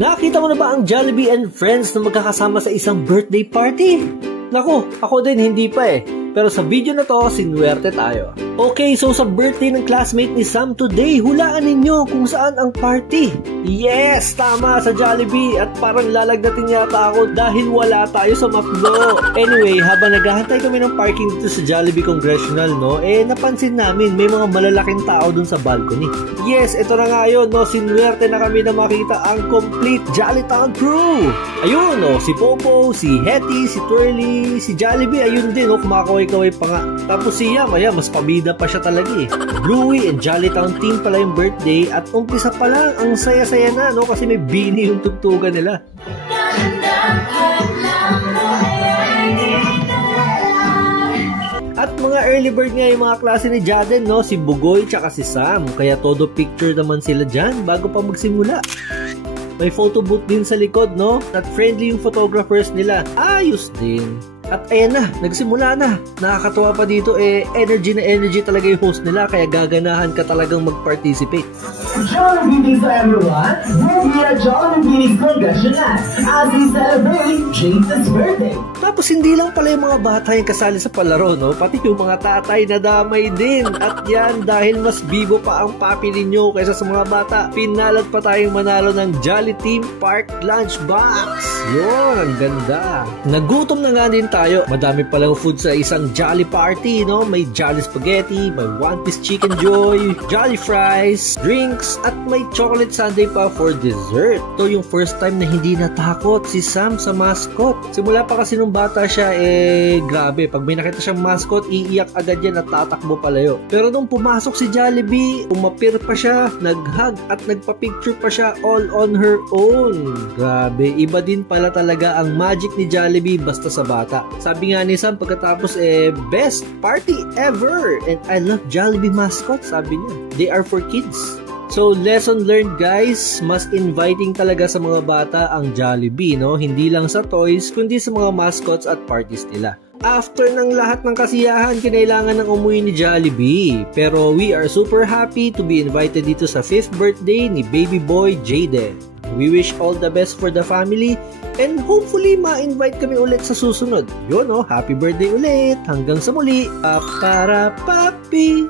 Nakita mo na ba ang Jollibee and Friends na magkakasama sa isang birthday party? Naku, ako din hindi pa eh. Pero sa video na to, sinuwerte tayo. Okay, so sa birthday ng classmate ni Sam today, hulaan ninyo kung saan ang party. Yes, tama, sa Jollibee. At parang lalagnatin yata ako dahil wala tayo sa McDo. Anyway, habang naghahantay kami ng parking dito sa Jollibee Congressional, no, napansin namin may mga malalaking tao dun sa balcony. Yes, ito na nga yun, no, sinuwerte na kami na makita ang complete Jollytown crew. Ayun, no, si Popo, si Hetty, si Twirly, si Jollibee, ayun din, no, kumakaway-kaway pa nga. Tapos si Yam, ayan, mas pabida pa siya talaga eh. Bluey and Jollytown team pala yung birthday at umpisa pa lang, ang saya-saya na, no, kasi may bini yung tugtugan nila. At mga early bird nga yung mga klase ni Jaden, no, si Bugoy tsaka si Sam, kaya todo picture naman sila dyan bago pa magsimula. May photo booth din sa likod, no, at friendly yung photographers nila, ayos din. At ayan na, nagsimula na. Nakakatuwa pa dito energy na energy talaga yung host nila kaya gaganahan ka talagang mag-participate. Jollibee for everyone, we're here at Jollibee Congressional as we celebrate Jason's birthday. Tapos hindi lang pala yung mga bata yung kasali sa palaro, no? Pati yung mga tatay na damay din. At yan, dahil mas bibo pa ang papi ninyo kaysa sa mga bata, pinalat pa tayong manalo ng Jolly Team Park Lunchbox. Yun, ang ganda. Nagutom na nga din tayo. Madami palang food sa isang Jolly Party, no? May Jolly Spaghetti, may One Piece Chicken Joy, Jolly Fries, drinks, at may chocolate sundae pa for dessert. Ito yung first time na hindi natakot si Sam sa mascot. Simula pa kasi nung bata siya, grabe. Pag may nakita siyang mascot, iiyak agad yan at tatakbo palayo. Pero nung pumasok si Jollibee, umapir pa siya, nag-hug at nagpa-picture pa siya all on her own. Grabe, iba din pala talaga ang magic ni Jollibee basta sa bata. Sabi nga ni Sam pagkatapos, best party ever! And I love Jollibee mascot, sabi niya. They are for kids. So, lesson learned guys, mas inviting talaga sa mga bata ang Jollibee, no? Hindi lang sa toys, kundi sa mga mascots at parties nila. After ng lahat ng kasiyahan, kinailangan ng umuwi ni Jollibee. Pero we are super happy to be invited dito sa 5th birthday ni baby boy Jaden. We wish all the best for the family and hopefully ma-invite kami ulit sa susunod. Yun, no? Happy birthday ulit! Hanggang sa muli! Para papi!